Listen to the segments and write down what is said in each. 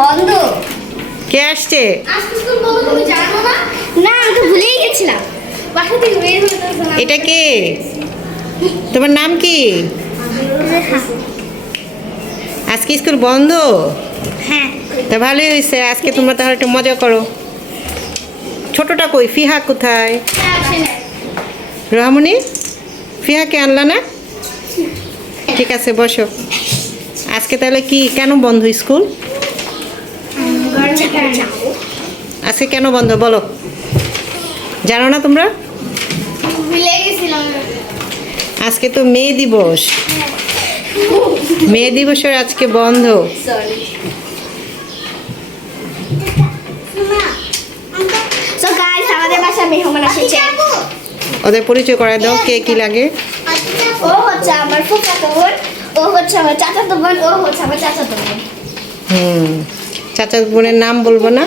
বন্ধ। কে আসছে? আজকে স্কুল বন্ধ, তুমি জানো না? না, আমি তো ভুলেই গেছিলাম। বাসা থেকে বের হতে না। এটা কে? তোমার নাম কি? আজকে স্কুল বন্ধ? হ্যাঁ। তা ভালোই হয়েছে, আজকে তোমরা তাহলে একটু মজা করো। ছোটটা কই? ফিহা কোথায়? রহমনি, ফিহাকে আনলা না? ঠিক আছে, বসো। আজকে তাহলে কি, কেন বন্ধ স্কুল? আজকে কেন বন্ধ বলো? জানো না তোমরা? ভুলে গেছিলাম। আজকে তো মে দিবস। মে দিবসের আজকে বন্ধ। সরি। সো গাইস, আমাদের বাসায় মেহমান এসেছে। ওদের পরিচয় করায় দাও, কে কি লাগে। ও হচ্ছে আমার ফুফাতো বোন, ও হচ্ছে আমার চাচাতো বোন, ও হচ্ছে আমার চাচাতো বোন। চাচা বোনের নাম বলবো না?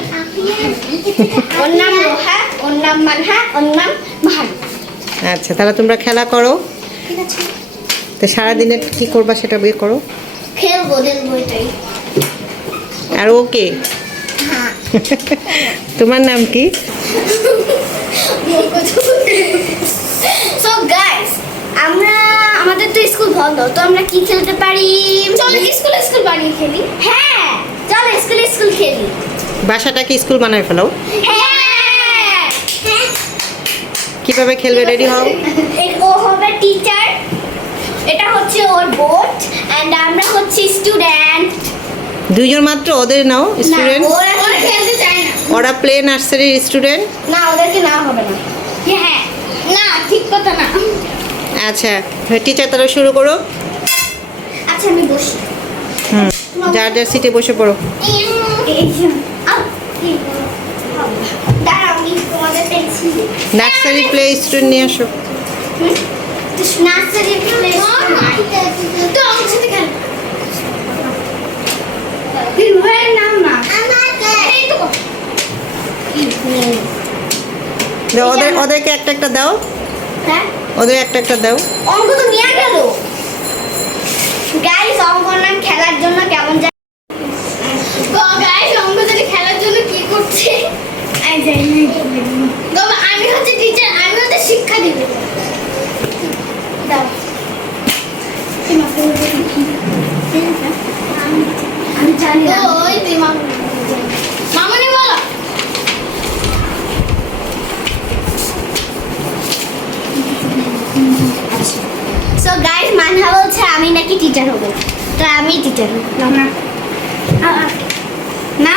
ওর নাম রোহা, ওর নাম মানহা, ওর নাম মাহান। আচ্ছা, তাহলে তোমরা খেলা করো। ঠিক আছে। তো সারাদিনে কি করবা সেটা বের করো। খেলবো দেখবো এটাই। আর ওকে, হ্যাঁ। তোমার নাম কি? সো গাইস, আমাদের তো স্কুল বন্ধ, তো আমরা কি খেলতে পারি? চলো স্কুল বানিয়ে খেলি। হ্যাঁ, চলো স্কুল খেলি। বাসাটাকে স্কুল বানায় ফেলো। হ্যাঁ। কিভাবে খেলবে, রেডি হও। ও হবে টিচার, এটা হচ্ছে ওর বোর্ড, এন্ড আমরা হচ্ছে স্টুডেন্ট। দুইজন মাত্র ওদের নাও স্টুডেন্ট। ওরা খেলতে চায় না। ওরা প্লে নার্সারির স্টুডেন্ট। না, ওদেরকে না হবে না। হ্যাঁ, না, ঠিক কথা না। আচ্ছা, টিচার তাহলে শুরু করো। আচ্ছা, আমি বসি। যার যার সিটে বসে পড়ো। দাঁড়াও, আমি তোমাদের পেন্সিল। নার্সারি প্লে স্টুডেন্ট নিয়ে আসো। নার্সারি প্লে তো আমার সাথে খেল। রুহের নাম না এই তো। দাও, ওদেরকে একটা একটা দাও। হ্যাঁ, ওদের একটা একটা দাও। অঙ্ক তো নিয়ে গেল। গাইস, অঙ্ক নাম খেলার জন্য কেমন যায়? তো গাইস, অঙ্ক যদি খেলার জন্য কি করছে? আই যাই না। আমি হচ্ছে টিচার, আমি ওদের শিক্ষা দিব। দাও। আমি জানি না। ওই তুই মামুনি বলো। সো গাইস, মানহা বলছে আমি নাকি টিচার হব, তো আমি টিচার হব। না না,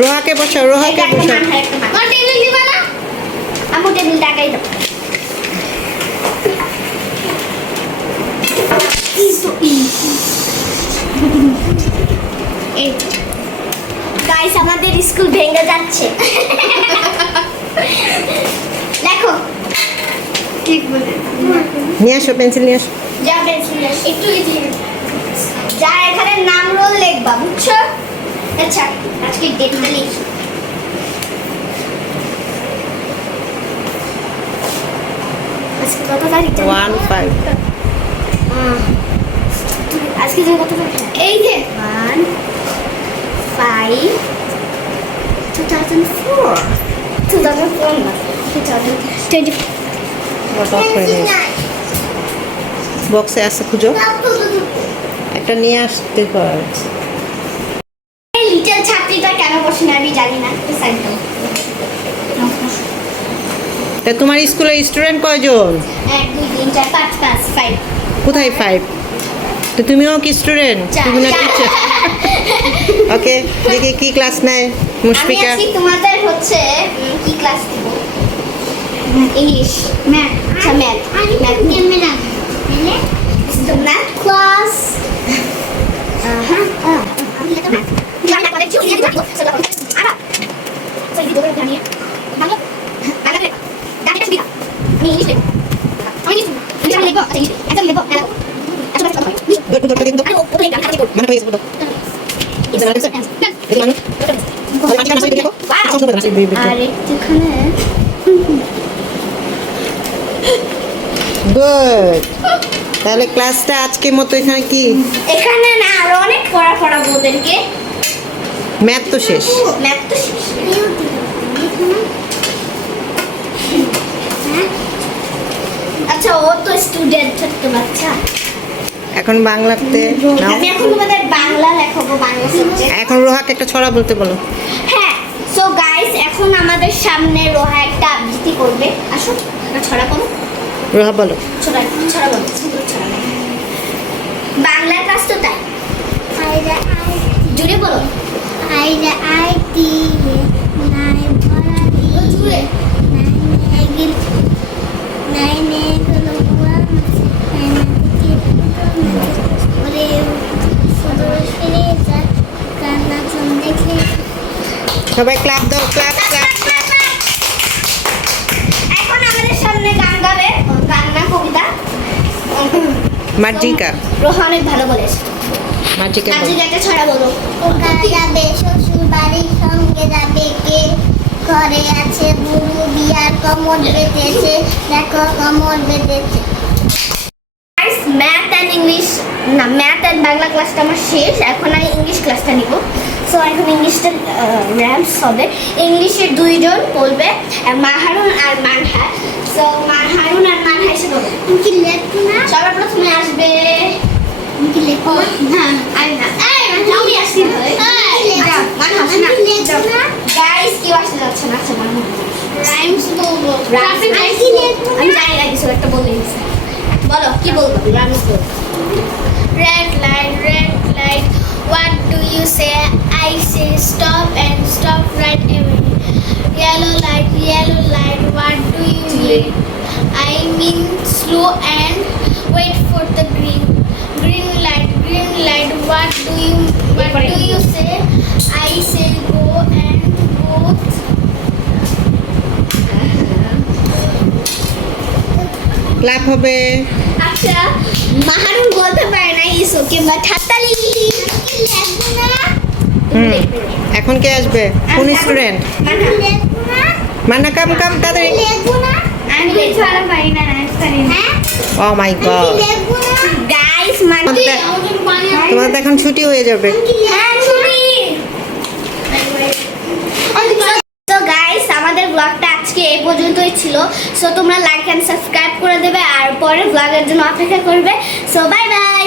রোহাকে বসাও, রোহাকে বসাও। আমার টেবিল দিবা না? আমার টেবিল টাকাই দাও। গাইস, আমাদের স্কুল ভেঙে যাচ্ছে। দেখো, ঠিক বলে। নিয়ে আসো, পেন্সিল নিয়ে আসো। যা পেন্সিল একটু যা এখানে নাম রোল লিখবা, বুঝছো? আচ্ছা, আজকে ডেটটা লিখি। আজকে কত তারিখ? 1-5। আজকে যে কত তারিখ? এই যে 1/5/2004 না 2024। বক্সে আছে, খুঁজো। একটা নিয়ে আসতে পার। এই লিটল ছাত্রীটা কেন বসে না আমি জানি না। সাইড দাও। তা তোমার স্কুলের স্টুডেন্ট কয়জন? 1 2 3 4 5 5 5। কোথায় 5? তো তুমিও কি স্টুডেন্ট? তুমি না টিচার? ওকে, দেখি কি ক্লাস নেয় আমি মুশফিকা। আজকে তোমাদের হচ্ছে কি ক্লাস দিব? English, math. আচ্ছা, ম্যাথ কেমনে না? This is the math class. আমি এটা ম্যাথ। জানা করে কি হইছে? আরা সেই দিকে জানিয়ে ভালো আগে ডাটা দিবা। আমি ইংলিশ লিখব। আমি ইংলিশ লিখব। আচ্ছা লিখব। হ্যালো। আচ্ছা কথা হয়। দরকার কিন্তু আরে ওপরে ডাটা লিখব। মানে হয়েছে বলো। এক্সাম আছে স্যার। এই মানে আজকে না সাইড দেখো। আচ্ছা না সাইড দেখো। আর একটুখানে গুড। তাহলে ক্লাসটা আজকের মতো এখানে কি এখানে না আরো অনেক পড়াবো ওদেরকে। ম্যাথ তো শেষ। ম্যাথ তো শেষ। আচ্ছা ও তো স্টুডেন্ট ছোট্ট বাচ্চা। এখন বাংলাতে নাও। আমি এখন তোমাদের বাংলা লেখাবো, বাংলা সাবজেক্ট। এখন রোহাকে একটা ছড়া বলতে বলো। হ্যাঁ, সো গাইস এখন আমাদের সামনে রোহা একটা আবৃত্তি করবে। আসো একটা ছড়া করো। রোহা বলো। ছড়া ছড়া বলো, সুন্দর ছড়া। বাংলার কাজ তো তাই। জুড়ে বলো। আইরে আইতি নাই ভরা দিয়ে জুড়ে। নাইনে গিল নাইনে গেল বুয়া মাছে নাইনে থেকে ওরে সদর ফিরে যা কান্না চুন দেখলে সবাই ক্লাপ দাও, ক্লাপ ক্লাপ ক্লাপ। এখন আমাদের সামনে গান গাবে, গান না কবিতা। মার্জিকা। রোহা অনেক ভালো বলেছে। মার্জিকা বলো। আজকে একটা ছড়া বলো। ওকা যাবে শ্বশুর বাড়ির সঙ্গে যাবে কে ঘরে আছে বুড়ো বিয়ার কমর বেঁধেছে দেখো কমর বেঁধেছে গাইস ম্যাথ অ্যান্ড ইংলিশ না, ম্যাথ অ্যান্ড বাংলা ক্লাসটা আমার শেষ। এখন আমি ইংলিশ ক্লাসটা নিব। সো এখন ইংলিশটা র্যাম্পস হবে। ইংলিশের দুইজন বলবে, মাহারুন আর মানহা। সো মাহারুন আর মানহা এসে বলবে। তুমি কি লেখো না সবার প্রথমে আসবে। তুমি কি লেখো না আমি না, আমি আসি ভাই। মানহা আসে না। আমি লেখো না গাইস কেউ আসতে যাচ্ছে না। আচ্ছা মানহা রাইমস বলবো রাইমস আমি কি লেখো আমি জানি না কিছু একটা বলে দিছি। বলো কি বলবো? রাইমস বলো। red light what do you say I say stop and stop right away yellow light what do you mean I mean slow and wait for the green light what do you say I say go and both clap হবে। আচ্ছা মাহারুন বলতে পারে না ইসো কিংবা ঠাতালি। লেখো না হুম, এখন কে আসবে? কোন স্টুডেন্ট? মানহা লেখো না মান্না কাম কাম তাড়াতাড়ি। লেখো না আমি লিখতে পারি না, পারি না। হ্যাঁ ও মাই গড। লেখো না গাইস মানে তোমার তো এখন ছুটি হয়ে যাবে। হ্যাঁ ছুটি। তো গাইস আমাদের ব্লগটা আজকে এই পর্যন্তই ছিল। সো তোমরা লাইক এন্ড সাবস্ক্রাইব করে দেবে আর পরের ব্লগের জন্য অপেক্ষা করবে। So bye bye.